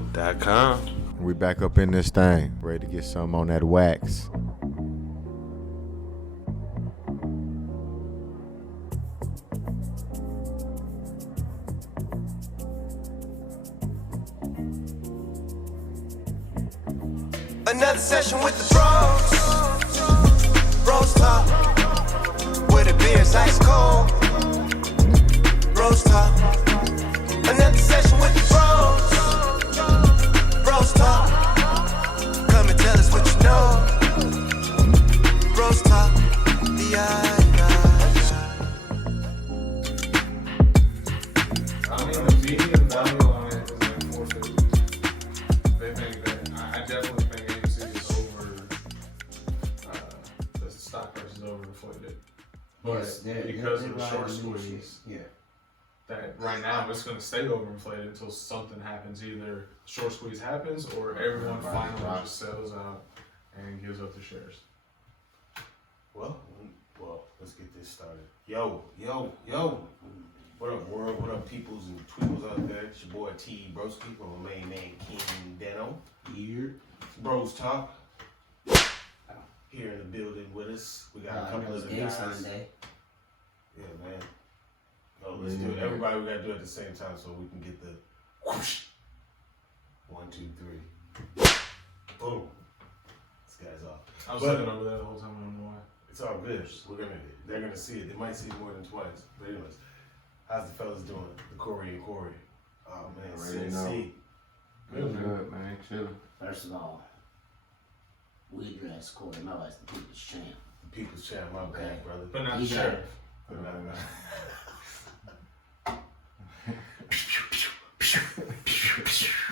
BrosTalk.com. We back up in this thing, ready to get something on that wax. Another session with the Bros Talk, where the beer's ice cold. Bros Talk. Another session with the Bros Talk. Come and tell us what you know. Bros Talk. I mean, the median value on it is like 450. They think that I definitely think AMC is over. The stock price is overinflated, but because of the short squeeze, that right now it's going to stay overinflated until something happens. Either short squeeze happens or everyone finally just settles out and gives up the shares. Well, let's get this started. Yo. What up, world? What up, peoples and tweeples out there? It's your boy T. Broski from my main man, King Dano. Here. Bros Talk. Here in the building with us. We got a couple of the guys. Sunday. Yeah, man. Oh, let's do it. Everybody, we got to do it at the same time so we can get the whoosh. 1, 2, 3. Boom. This guy's off. I was looking over there the whole time. I don't know why. It's all good. They're gonna see it. They might see it more than twice. But anyways, how's the fellas doing? The Corey and Corey. Oh man, CNC. Good, man. Chilling. First of all, we address Corey Miller as the people's champ. The people's champ, my bad, brother. But not the He sheriff.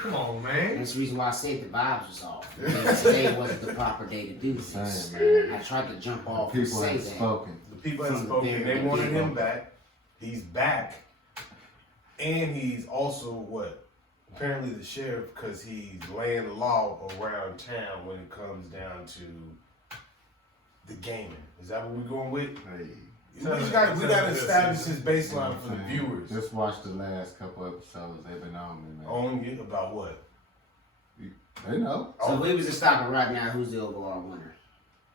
Come on, man. That's the reason why I said the vibes was off. Because today wasn't the proper day to do this. Man. I tried to jump off People and say ain't that. spoken. The people have From the spoken. very They wanted beginning. him back. He's back, and he's also what? Apparently the sheriff, because he's laying the law around town when it comes down to the gaming. Is that what we're going with? Hey. We got to establish his baseline for the viewers. Just watch the last couple episodes. They've been on me, man. On you about what? They know. So if we was to stop it right now, who's the overall winner?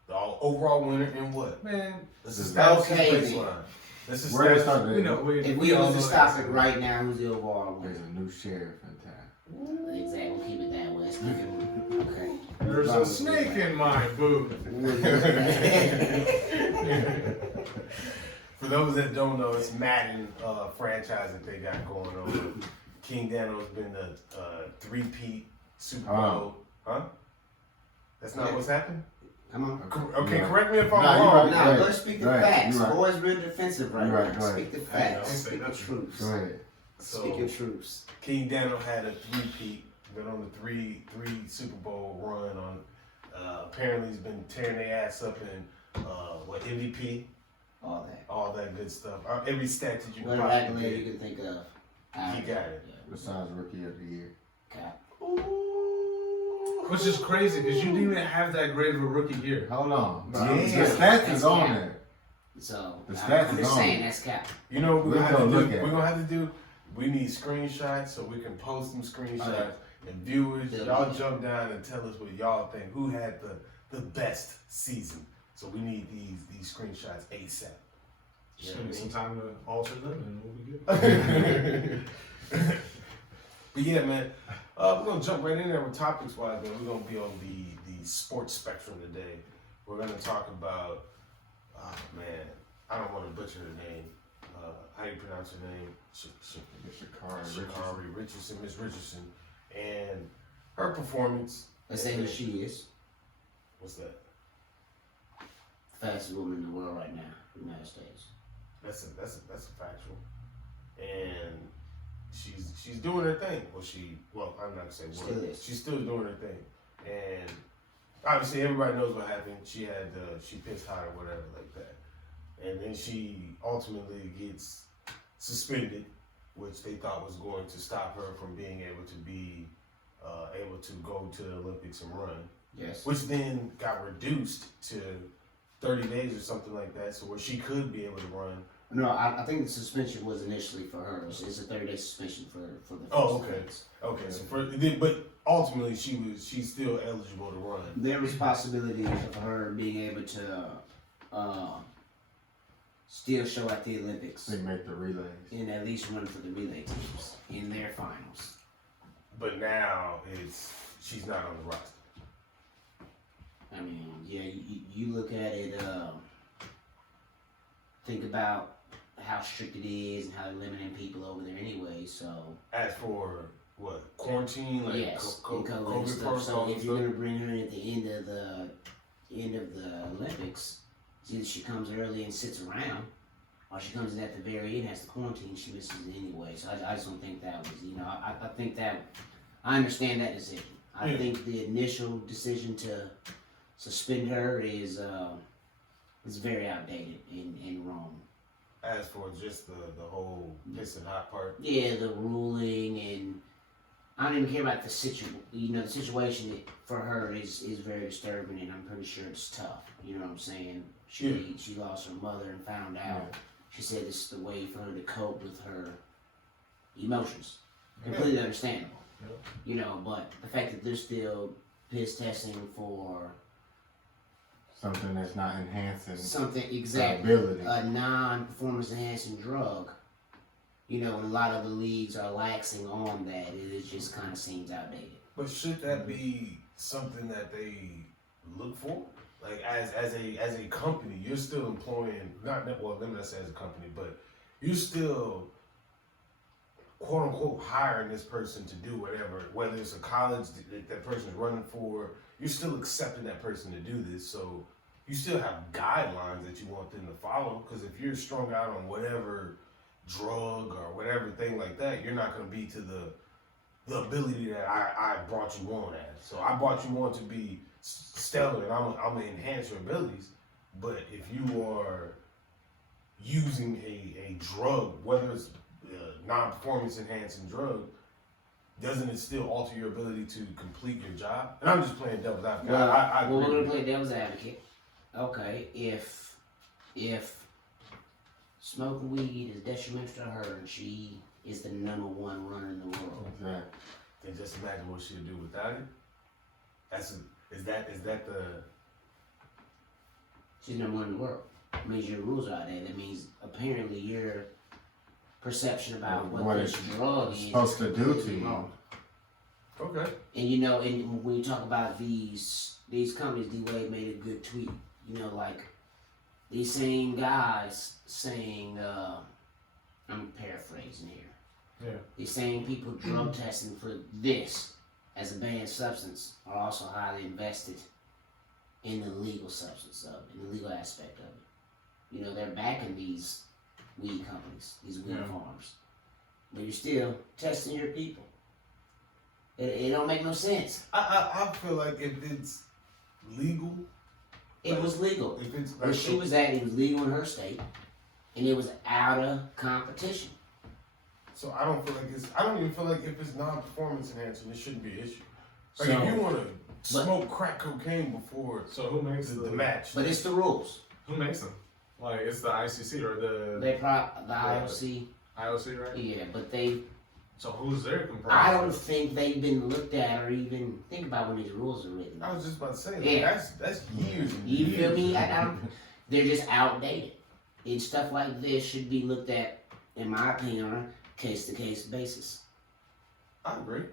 The overall winner in what? Man, Let's establish Okay, his then. baseline. Let's Where they establish. started. If we was to stop it right now, who's the overall There's winner? a new sheriff in town. Exactly. We'll keep it that way. Let's keep it. Okay. there's a snake in my boot. For those that don't know, it's Madden franchise that they got going on. King Dano's been the three-peat Super Bowl. Huh? That's not what's happened? Come on. Okay, correct me if I'm Nah, you wrong. right. Now, Go let's speak the ahead. facts. You right. Boys real defensive right You right, now. go ahead. Speak the Hey, facts. don't say Speak the nothing. truths. Go ahead. Speak your truths. King Dano had a three-peat, been on the three Super Bowl run on. Apparently, he's been tearing their ass up in MVP, All that. all that good stuff. Every stat that you can Whatever possibly accolade you get, can think of. he got it. Besides Rookie of the Year. Okay. Which is crazy because you didn't even have that great of a rookie year. Hold on. Yeah. The stats is on there. So The stats I'm is just on. saying that's cap. You know what We're we're gonna gonna look have to do? at We're it. gonna have to do. We need screenshots so we can post some screenshots. Okay. And viewers, Yeah. y'all jump down and tell us what y'all think. Who had the best season? So we need these screenshots ASAP. Just give me some time to alter them and we'll be good. But yeah, man, we're gonna jump right in there with topics wise. Man, we're gonna be on the sports spectrum today. We're gonna talk about. Oh man, I don't want to butcher the name. How do you pronounce her name? Sha'Carri Richardson, Miss Richardson, and her performance. Let's say who she is. What's that? Fastest woman in the world right now, in the United States. That's a factual, and she's doing her thing. I'm not gonna say Still is. She's still doing her thing, and obviously everybody knows what happened. She pissed hot or whatever like that, and then she ultimately gets suspended, which they thought was going to stop her from being able to be able to go to the Olympics and run. Yes. Which then got reduced to 30 days or something like that, so where she could be able to run No, I think the suspension was initially for her. It's a 30-day suspension for the first Okay. offense. Okay. So but ultimately she's still eligible to run. There was possibility of her being able to still show at the Olympics They make the relays. and at least run for the relay teams in their finals. But now she's not on the roster. I mean, yeah, you look at it, think about how strict it is and how they're limiting people over there anyway, so. As for what, quarantine, like Yes, and COVID COVID stuff. protocol So and if you're stuff? gonna bring her in at the end of the Olympics, it's either she comes early and sits around, or she comes in at the very end, has to quarantine, she misses it anyway. So I just don't think that was, I think that, I understand that decision. I think the initial decision to suspend her is very outdated and wrong. As for just the whole piss and hot part. Yeah, the ruling, and I don't even care about the the situation for her is very disturbing, and I'm pretty sure it's tough. You know what I'm saying? She lost her mother and found out. Yeah. She said this is the way for her to cope with her emotions. Completely understandable. Yeah. But the fact that they're still piss testing for Something that's not enhancing something the exactly ability. a non-performance enhancing drug, and a lot of the leagues are laxing on that. It just kind of seems outdated. But should that be something that they look for? Like as a company, you're still employing let me not say as a company, but you're still quote unquote hiring this person to do whatever, whether it's a college that person is running for, you're still accepting that person to do this. So you still have guidelines that you want them to follow. Because if you're strung out on whatever drug or whatever thing like that, you're not going to be to the ability that I brought you on as. So I brought you on to be stellar, and I'm going to enhance your abilities. But if you are using a drug, whether it's a non-performance enhancing drug, doesn't it still alter your ability to complete your job? And I'm just playing devil's advocate. I We're agree going with to you. play devil's advocate. Okay, if smoking weed is detrimental to her and she is the #1 runner in the world, Exactly. Then just imagine what she'd do without it. Is that the she's #1 in the world. That means your rules are out there. That means apparently your perception about what this drug is supposed to do to completely you. wrong. okay? And and when you talk about these companies, D-Wade made a good tweet. Like these same guys saying, I'm paraphrasing here. Yeah. These same people drug testing for this as a banned substance are also highly invested in the legal substance of it, in the legal aspect of it. They're backing these weed companies, these weed farms. But you're still testing your people. It don't make no sense. I feel like if it's legal, It was legal. if it's Where she was at, it was legal in her state, and it was out of competition. so I don't even feel like if it's non-performance enhancing, it shouldn't be an issue. Like So- if you want to smoke crack cocaine before So who makes the match, But it's the rules. Who makes them? Like it's the ICC or the The IOC, IOC, right? yeah, but they. So who's their comprised? I don't think they've been looked at or even think about when these rules are written. I was just about to say, like, Yeah. that's years and You years. feel me? I don't. They're just outdated. And stuff like this should be looked at, in my opinion, on a case-to-case basis. I agree,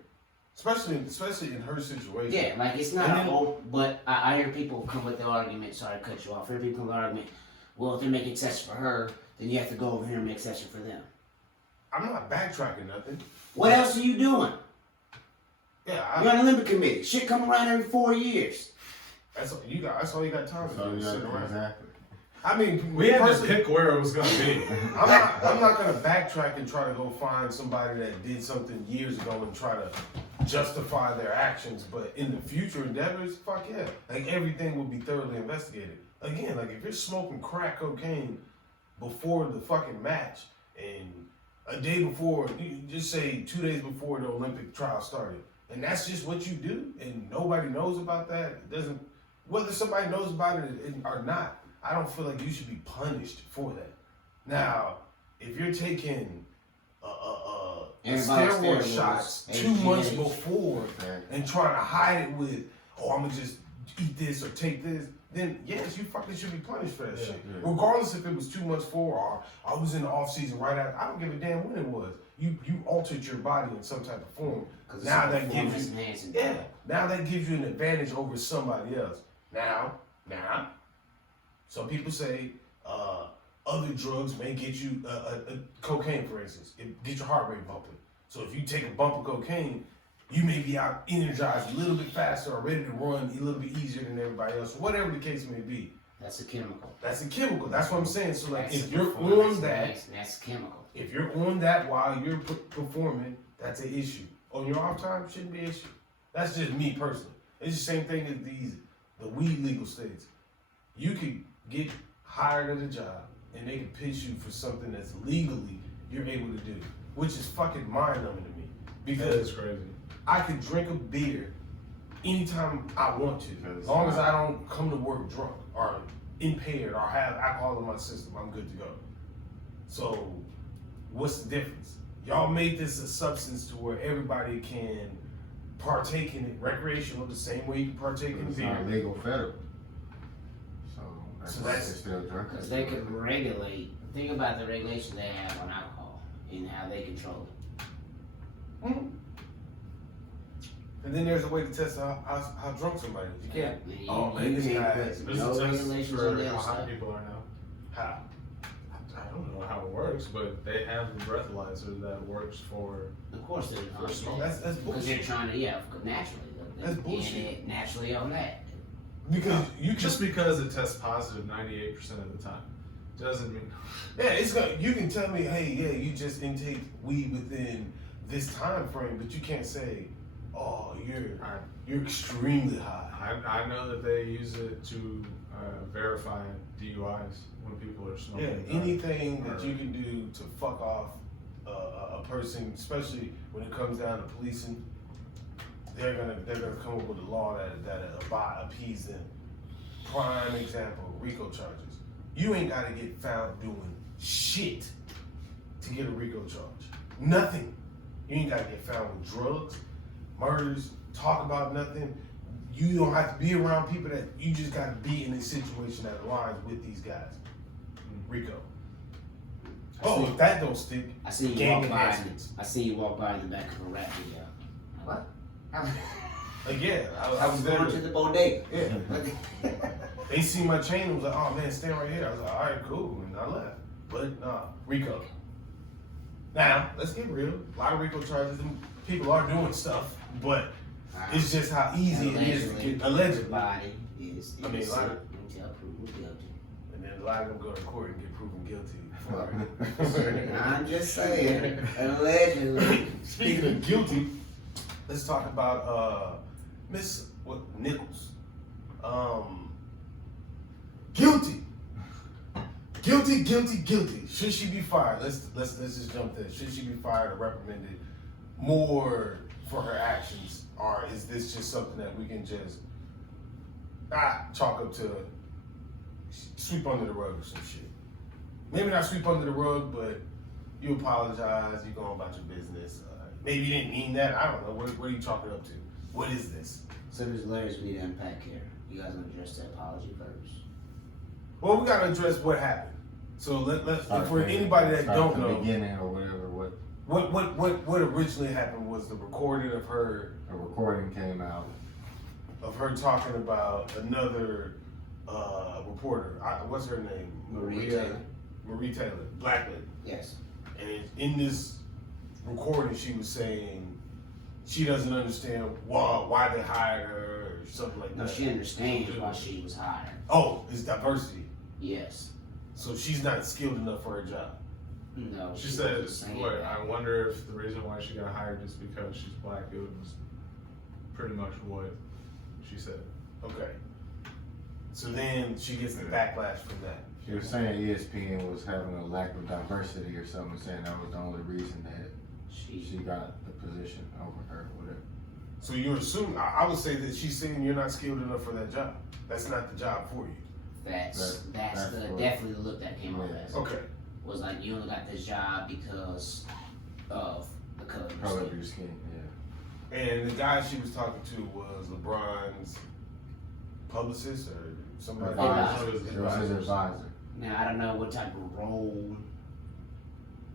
especially in her situation. Yeah, like it's not And a then- whole, but I hear people come with the argument, sorry to cut you off, I hear people come with the argument, well, if they're making exceptions for her, then you have to go over here and make exception for them. I'm not backtracking nothing. What else are you doing? Yeah, You're on the Olympic Committee. Shit come around every 4 years. that's all you got. That's all you got time to So, do. is yeah, sit around. exactly. I mean, We had to personally, pick where it was gonna be. I'm not gonna backtrack and try to go find somebody that did something years ago and try to justify their actions. But in the future endeavors, fuck yeah, like everything will be thoroughly investigated. Again, like if you're smoking crack cocaine before the fucking match and a day before, you just say 2 days before the Olympic trial started, and that's just what you do, and nobody knows about that. It doesn't, whether somebody knows about it or not. I don't feel like you should be punished for that. Now, if you're taking Anabolic steroid steroids, shots HGH. 2 months before and trying to hide it with, I'm gonna just eat this or take this, then yes, you fucking should be punished for that shit. yeah. Regardless if it was 2 months before or I was in the off season right after. I don't give a damn when it was. You altered your body in some type of form. Now that gives you now that gives you an advantage over somebody else. Now, some people say other drugs may get you cocaine, for instance, it get your heart rate bumping. So if you take a bump of cocaine, you may be out energized a little bit faster or ready to run a little bit easier than everybody else, whatever the case may be. That's a chemical. That's a chemical. That's what I'm saying. So like, That's if you're performance on that, that's chemical. if you're on that while you're performing, that's an issue. On your off time, shouldn't be an issue. That's just me personally. It's the same thing as the weed legal states. You could get hired at a job and they can pitch you for something that's legally you're able to do, which is fucking mind numbing to me. That Because is crazy. I can drink a beer anytime I want to, as long as I don't come to work drunk or impaired or have alcohol in my system. I'm good to go. So, what's the difference? Y'all made this a substance to where everybody can partake in it recreational the same way you can partake in It's beer. not legal federal. So that's So why that's- they're still drinking. Because they could regulate. Think about the regulation they have on alcohol and how they control it. Mhm. And then there's a way to test how drunk somebody is. You can't. You- Oh man, you this can't guy put is. There's no a test regulations for on the how other high stuff. people are now. How? I don't know how it works, but they have a breathalyzer that works for. Of course, they're For smoke. That's because they're bullshit. trying to, naturally. That's bullshit. And it naturally on that. Because you Just because it tests positive 98% of the time doesn't mean. yeah, it's gonna. You can tell me, hey, yeah, you just intake weed within this time frame, but you can't say, oh, you're extremely high. I know that they use it to verify DUIs when people are smoking. Yeah, anything that you can do to fuck off a person, especially when it comes down to policing, they're gonna come up with a law that appease them. Prime example, RICO charges. You ain't gotta get found doing shit to get a RICO charge. Nothing. You ain't gotta get found with drugs, murders, talk about nothing. You don't have to be around people that you just gotta be in a situation that aligns with these guys. RICO. Oh, if that don't stick, I see you gang walk by. enhancements. I see you walk by in the back of a rap video. What? Like, yeah, I was there. going to the bodega. Yeah. They see my chain and was like, oh man, stand right here. I was like, all right, cool. And I left. But nah, RICO. Now, let's get real. A lot of RICO charges, and people are doing stuff, but it's just how easy it is to get allegedly. Body is I mean, a lot of- until proven guilty. And then a lot of them go to court and get proven guilty. I'm just saying, allegedly. Speaking of guilty, let's talk about Miss Nichols. Guilty. Guilty. Should she be fired? Let's just jump there. Should she be fired or reprimanded more for her actions, or is this just something that we can just chalk up to sweep under the rug or some shit? Maybe not sweep under the rug, but you apologize, you go about your business. Maybe you didn't mean that. I don't know. What are you chalking up to? What is this? So there's layers we need to unpack here. You guys want to address the apology first? Well, we gotta address what happened. So let's for anybody that don't the know, beginning or whatever, what originally happened was the recording of her a recording came out. of her talking about another reporter. What's her name? Marie Taylor. Marie Taylor, black lady. Yes. And in this recording, she was saying she doesn't understand why they hired her or something like No, that. she understands why she was hired. Oh, it's diversity. Yes. So she's not skilled enough for her job. No. She wasn't says, saying "What? that. I wonder if the reason why she got hired is because she's black." It was pretty much what she said. Okay. So then she gets the backlash from that. She was saying ESPN was having a lack of diversity or something, saying that was the only reason that she got the position over her or whatever. So you're assuming, I would say that she's saying you're not skilled enough for that job. That's not the job for you. That's That's the what- definitely the look that came off as. Okay. was like, you only got this job because of the color of Color your of skin. your skin, yeah. And the guy she was talking to was LeBron's publicist or somebody. Advisor. It was his advisor. Now, I don't know what type of role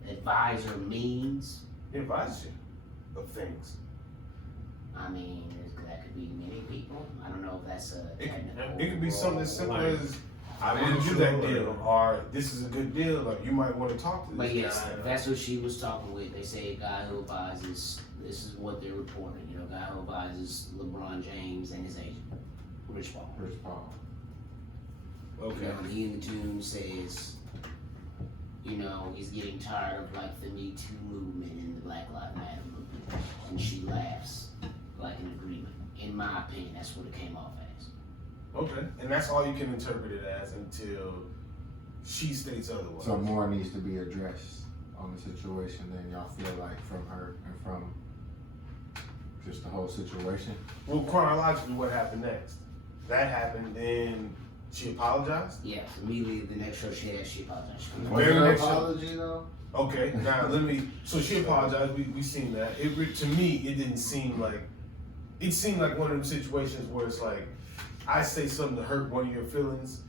advisor means. Advisor of things. I mean, that could be many people. I don't know if that's a technical It could be something as simple Like, as I want to do that deal, or this is a good deal, like you might want to talk to this But yes, guy. that's who she was talking with. They say a guy who advises, this is what they're reporting, you know, a guy who advises LeBron James and his agent, Rich Paul. Rich Paul. Okay. You know, he in the tune says, you know, he's getting tired of like the Me Too movement and the Black Lives Matter movement. And she laughs like an agreement. In my opinion, that's what it came off as. Okay. And that's all you can interpret it as until she states otherwise. So more needs to be addressed on the situation than y'all feel like from her and from just the whole situation. Well, chronologically, what happened next? That happened, then she apologized? Yeah, immediately the next show she had, she apologized. Was Very it an next show. apology though? Okay, now let me. So she apologized. We seen that. To me, it didn't seem like. It seemed like one of them situations where it's like, I say something to hurt one of your feelings,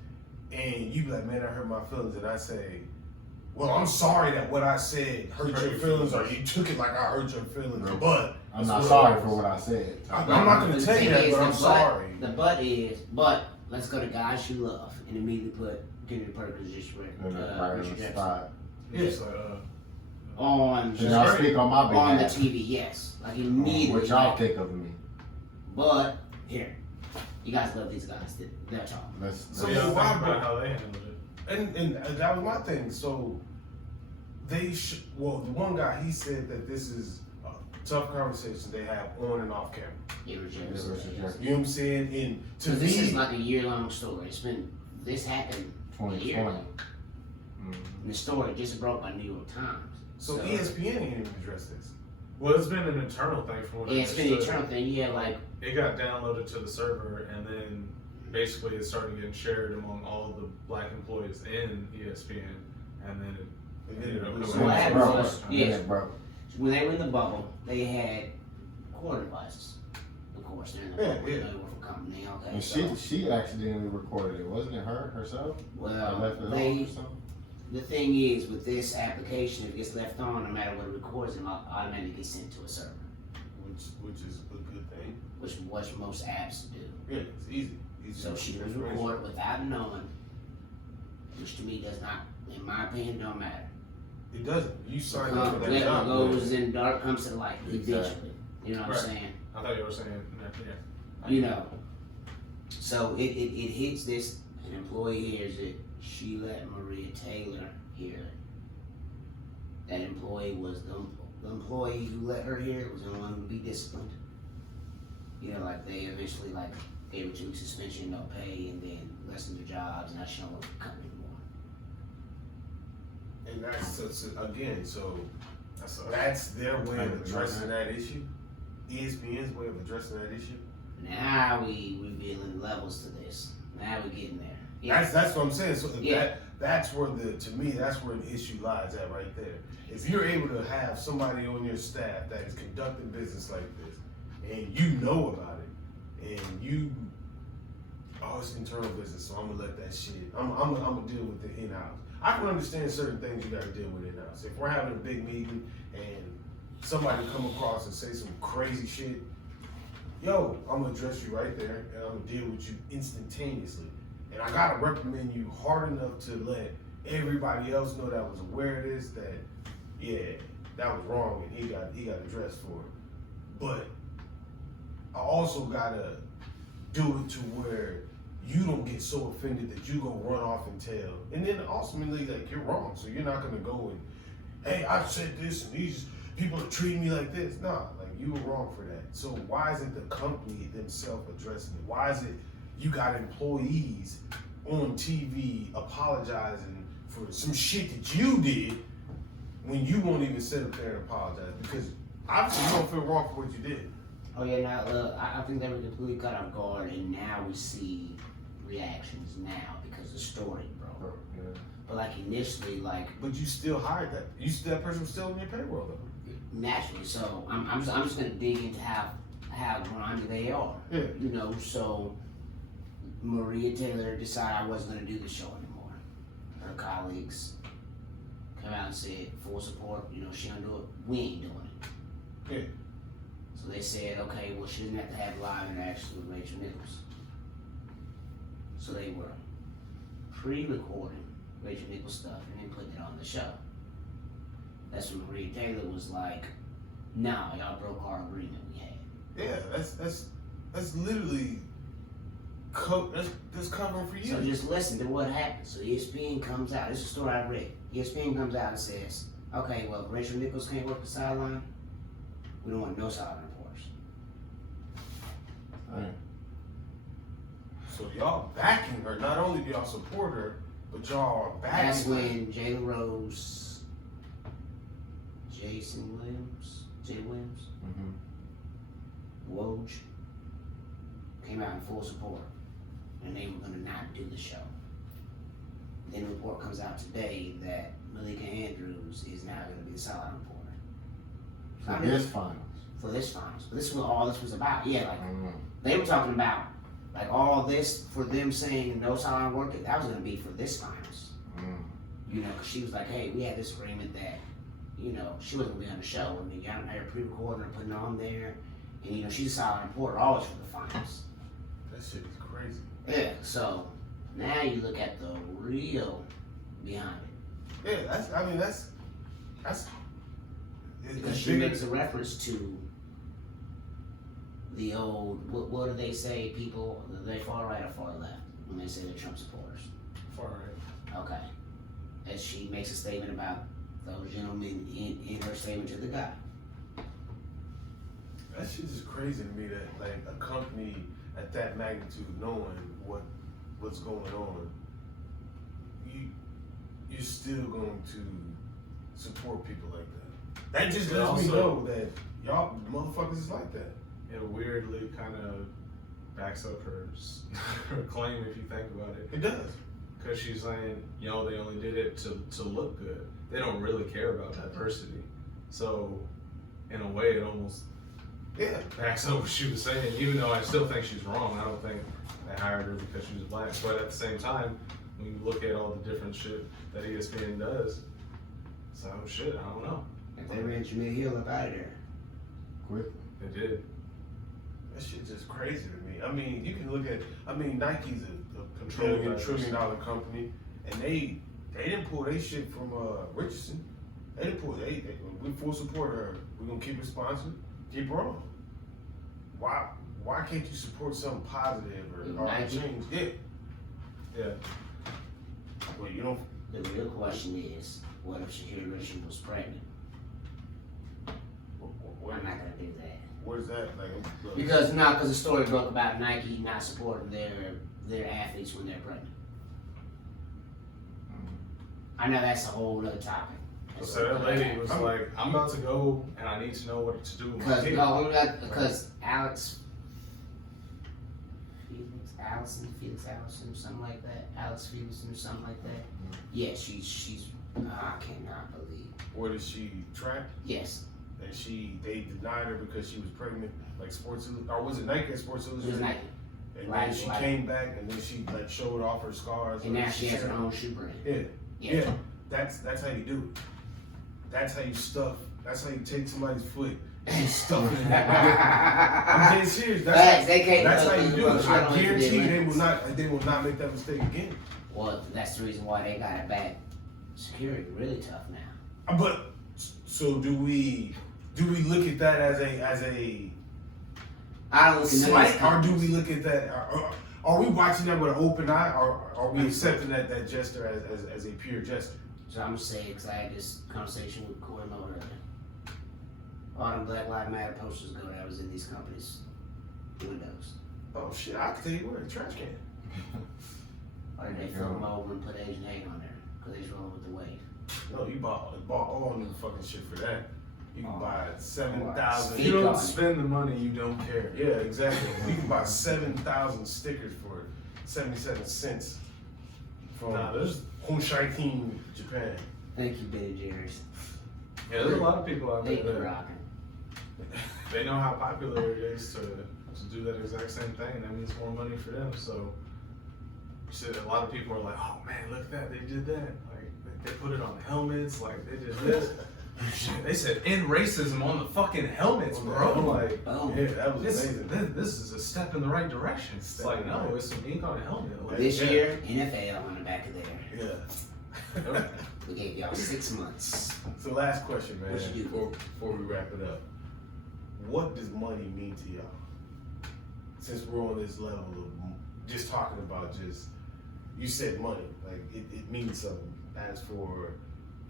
and you be like, "Man, I hurt my feelings," and I say, "Well, I'm sorry that what I said hurt your feelings, or you took it like I hurt your feelings." But I'm not sorry for what I said. I'm not gonna tell you that, but I'm sorry. The but is, but let's go to guys you love and immediately put Kendrick Perkins just Right on Richard the Jefferson. spot. It's like, On Can y'all speak on my on the behalf? TV, yes. Like immediately. What y'all like, think of me? But here, you guys love these guys. They're talking. Let's So yeah, yeah, think why- about how they handled it. And that was my thing. So well, the one guy, he said that this is a tough conversation they have on and off camera. Richard Richard Jefferson. Jefferson. You know what I'm saying? And to So this me, is like a year-long story. This happened a year 2020. ago. And the story just broke by New York Times. so ESPN ain't even addressed this. Well, it's been an internal thing from what I Yeah, it's been an understood. internal thing. Yeah, like It got downloaded to the server, and then basically it started getting shared among all of the black employees in ESPN, and then it ended up So coming what out. happened Bro, was- yeah. bro. when they were in the bubble, they had recording devices. Of course, they're in the Yeah, bubble. yeah. They were from company. Okay, And so she accidentally recorded it, wasn't it her herself? Or well, left it on they. or something? The thing is, with this application, if it gets left on, no matter what it records, it automatically gets sent to a server, Which is a good thing. which what most apps do. Yeah, it's easy. Easy So to she get was information. recorded without knowing, which to me does not, in my opinion, don't matter. It doesn't. You signed up for that Whatever job. goes in dark comes to light Exactly. eventually. You know what Right. I'm saying? I thought you were saying, yeah. You know. So it hits this, an employee hears it, she let Maria Taylor hear it. That employee was the employee who let her hear it was the one who would be disciplined. You know, like they eventually like gave her 2 weeks suspension, no pay, and then lessened their jobs, and now she don't work for the company anymore. And that's their way of addressing that issue. ESPN's way of addressing that issue. Now we revealing levels to this. Now we getting there. Yeah. That's what I'm saying. So Yeah. that's where to me that's where the issue lies at right there. If you're able to have somebody on your staff that is conducting business like this, and you know about it, and it's internal business, so I'm gonna let that shit. I'm gonna deal with it in-house. I can understand certain things you gotta deal with in-house. If we're having a big meeting and somebody come across and say some crazy shit, yo, I'm gonna address you right there, and I'm gonna deal with you instantaneously. And I gotta reprimand you hard enough to let everybody else know that was aware of this, that that was wrong, and he got addressed for it. But I also gotta do it to where you don't get so offended that you gonna run off and tell. And then ultimately, like, you're wrong, so you're not gonna go and, hey, I said this and these people are treating me like this. Nah, like, you were wrong for that. So why isn't the company themselves addressing it? Why is it you got employees on TV apologizing for some shit that you did when you won't even sit up there and apologize? Because obviously you don't feel wrong for what you did. Oh yeah, now look, I think they were completely caught off guard, and now we see reactions now because of the story, bro. Yeah. But like initially, like But you still hired that. That person was still in your payroll though. naturally. So I'm just gonna dig into how grimy they are. Yeah. You know, so Maria Taylor decided I wasn't gonna do the show anymore. Her colleagues came out and said full support. You know, she don't do it. We ain't doing it. Yeah. So they said, okay, well, she didn't have to have live interaction with Rachel Nichols. So they were pre-recording Rachel Nichols stuff and then putting it on the show. That's when Maria Taylor was like, "No, y'all broke our agreement we had." Yeah, that's literally that's covering for you. So just listen to what happened. So ESPN comes out. This is a story I read. ESPN comes out and says, "Okay, well, if Rachel Nichols can't work the sideline, we don't want no sideline reporters." Right. So y'all backing her. Not only do y'all support her, but y'all are backing That's her. when Jalen Rose, Jay Williams, Woj came out in full support, and they were gonna not do the show. Then the report comes out today that Malika Andrews is now gonna be the sideline reporter. For this finals. For this finals. But this is what all this was about. Yeah, like Mm. they were talking about like all this for them saying no sideline work, that was gonna be for this finals. You know, 'cause she was like, hey, we had this agreement that, you know, she wasn't gonna be on the show. And they got her pre-recording her, putting it on there. And, you know, she's a sideline reporter always for the finals. That shit is crazy. Yeah, so now you look at the real behind it. Yeah, that's Because it's she bigger. makes a reference to the old, what do they say, people, are they far right or far left when they say they're Trump supporters? Far right. Okay. As she makes a statement about those gentlemen in her statement to the guy. That shit is crazy to me that like a company at that magnitude knowing what's going on, you're still going to support people like that. That just Yeah, lets me also- know that y'all motherfuckers is like that. It weirdly kind of backs up her claim if you think about it. It does. Because she's saying, you know, they only did it to look good. They don't really care about diversity. So, in a way, it almost Yeah. backs up what she was saying, even though I still think she's wrong. I don't think they hired her because she was black. But at the same time, when you look at all the different shit that ESPN does, so shit, I don't know. If they ran Jamil Hill up out of there. Quickly. They did. That shit just crazy to me. I mean, you can look at, Nike's a Control trillion dollar company, and they didn't pull their shit from Richardson. They didn't pull, we full support her. We're gonna keep her sponsored, keep her on. Why can't you support something positive or Nike? change? Yeah. Yeah. Well, you don't. The real question is, what if Shakira Richard was pregnant? What, I'm not gonna do that. what is that like? Because the story broke about Nike not supporting their athletes when they're pregnant. I know that's a whole other topic. So that lady was like, I'm about to go and I need to know what to do with my kid. Because Felix Allison, something like that. Alex Felixson or something like that. Yeah, she's. I cannot believe. Where did she track? Yes, And they denied her because she was pregnant, like or was it Nike at Sports it was Illustrated? Nike, And Right, then she right. came back and then she like showed off her scars. and now she has her own shoe brand. Yeah. That's how you do it. That's how you stuff. That's how you take somebody's foot and stuff it in that. I'm dead serious. Facts, they can't That's do how it you in do the it. most I relevant guarantee Olympics. they will not make that mistake again. Well, that's the reason why they got it back. Security really tough now. But so do we look at that as a I don't look at none of slight, or do these we look at that? Are we watching that with an open eye, or are we accepting that gesture as a pure gesture? So I'm gonna say it because I had this conversation with Corey Mo earlier. All them Black Lives Matter posters go that was in these companies' windows. Oh shit! I can tell you where the trash can. Or did they flip them over and put Asian hate on there because they was rolling with the wave? No, you bought all new fucking shit for that. You can buy If 7,000. you don't spend the money, you don't care. Yeah, exactly. You can buy 7,000 stickers for it. 77 cents from Nah, there's Honshakin, Japan. Thank you, Ben and Jerry's. yeah, there's a lot of people out They there be that rocking. they know how popular it is to do that exact same thing. That means more money for them. So, shit, a lot of people are like, "Oh man, look at that! They did that! Like they put it on helmets. Like they did this. Shit, they said end racism on the fucking helmets, bro. Like, Boom. Yeah, that was this, amazing. this is a step in the right direction. It's like, no, it's some ink on a helmet. Like, This yeah. year, NFL on the back of there. Yeah. We gave y'all 6 months. So last question, man, What you do? before we wrap it up. What does money mean to y'all? Since we're on this level of just talking about you said money, like it means something. As for,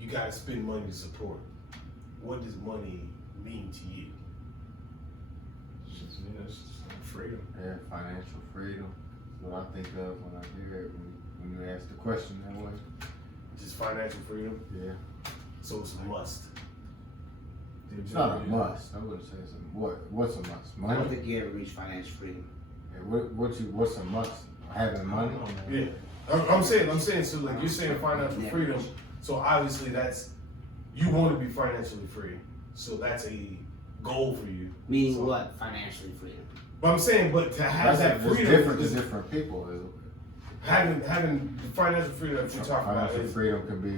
you gotta spend money to support. What does money mean to you? it's just freedom. Yeah, financial freedom. That's what I think of when I hear it, when you ask the question that way. Just financial freedom? Yeah. So it's a must. It's not a must. I wouldn't say it's a what's a must? I don't Money? think you ever reach financial freedom. Yeah, what's a must? Having money? Yeah. I'm saying, so like you're saying financial freedom, so obviously that's, you want to be financially free. So that's a goal for you. Meaning So- what? Financially freedom. But I'm saying, but to have that That's freedom different to is different people. having the financial freedom that we talk about Financial is, freedom can be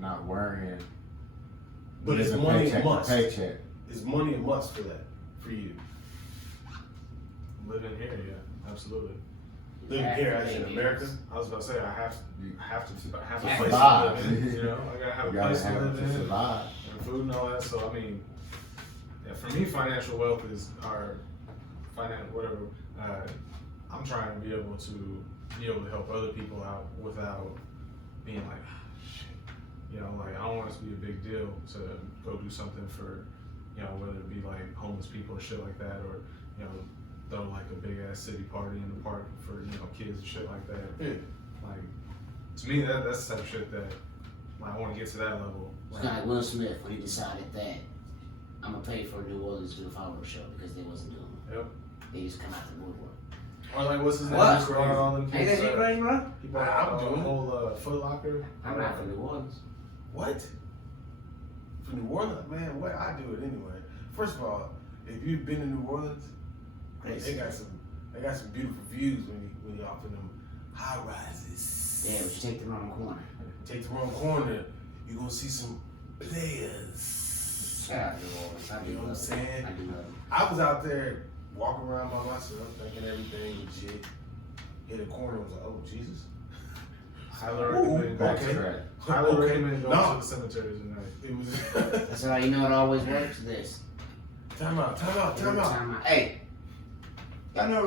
not worrying. but is living money a paycheck to must? Paycheck. Is money a must for that, for you? Living here, yeah, absolutely. Living Yeah, here as in maybe. America? I was about to say I have a Yeah, place survive. to live in. You know, I gotta have You a gotta place to have live to in. survive. And food and all that. So I mean, yeah, for me, financial wealth is our whatever. I'm trying to be able to help other people out without being like, shit. You know, like I don't want it to be a big deal to go do something for, whether it be like homeless people or shit like that, or throw like a big ass city party in the park for kids and shit like that. Yeah. Like to me, that's the type of shit that I want to get to that level. It's kind of like Will Smith when he decided that I'm gonna pay for New Orleans to do a fireworks show because they wasn't doing it. Yep. They just come out the woodwork. Or like what's his name? What? He brought all them Ain't kids. that shit crazy, bro? He brought I'm out doing the it. whole Foot Locker. I'm not from New Orleans. What? For New Orleans? Man, what? I do it anyway. First of all, if you've been to New Orleans, they got some beautiful views when you're off in them high rises. Yeah, but you take the wrong corner. Take the wrong corner, you're gonna see some players. Shout out to New Orleans. I do You know what I'm love it. saying? I do love it. I was out there walking around by myself, thinking everything legit. Hit a corner, was like, oh Jesus. Highly Ooh, recommend. okay. Backtrack. Highly Okay. recommend going No. to the cemetery tonight. It was. That's how you know it always works. This. Time out. Every time I- Hey. Y'all know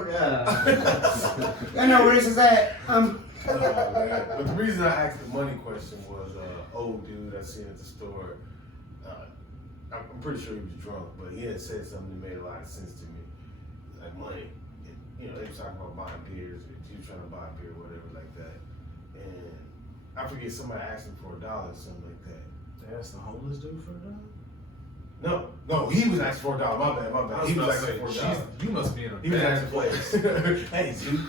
y'all know where this is at? But the reason I asked the money question was, old dude I seen at the store. I'm pretty sure he was drunk, but he had said something that made a lot of sense to me. Like money, they were talking about buying beers, or you trying to buy a beer, or whatever like that. And I forget, somebody asked him for $1 or something like that. They asked the homeless dude for $1. No, he was asking for $1. My bad. He was asking for $1. You must be in a He was bad asking for place. it. Hey, dude.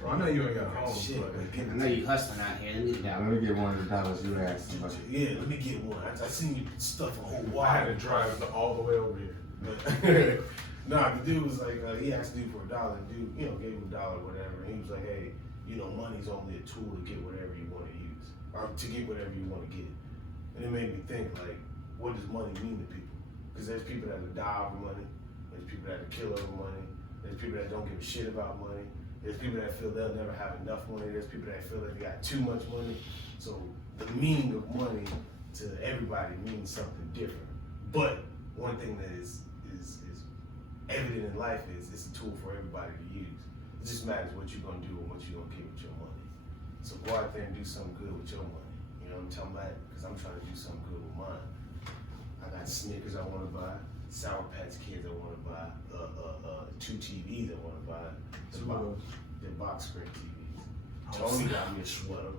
Bro, I know you ain't got a home, Shit, but man, I know you hustling out here. Let me get Let down. me get one of the dollars you asked somebody. Yeah, let me get one. I seen you stuff a whole I had wire. to drive all the way over here. But nah, the dude was like, he asked the dude for $1. The dude, gave him $1 or whatever. And he was like, hey, money's only a tool to get whatever you want to use, or to get whatever you want to get. And it made me think, like, what does money mean to people? Because there's people that will die over money. There's people that will kill over money. There's people that don't give a shit about money. There's people that feel they'll never have enough money. There's people that feel that they got too much money. So the meaning of money to everybody means something different. But one thing that is evident in life is it's a tool for everybody to use. It just matters what you're gonna do and what you're gonna get with your money. So go out there and do something good with your money. I'm telling that because I'm trying to do something good with mine. I got Snickers I want to buy, Sour Patch Kids I want to buy, 2 TVs I want to buy, the box screen TVs. Tony got me a sweater.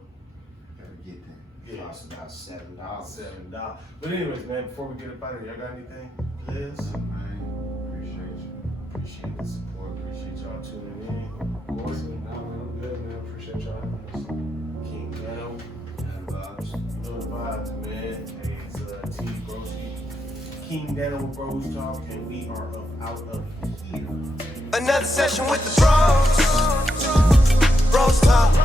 Gotta get that. Yeah, Costs about $7. $7. But anyways, man, before we get up out of here, y'all got anything, Liz? Man, appreciate you. Appreciate the support. Appreciate y'all tuning in. Awesome. I'm good, man. King Dano with Bros Talk, and we are up out of here. Another session with the Bros Talk,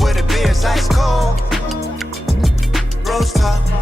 where the beer's ice cold. Bros Talk.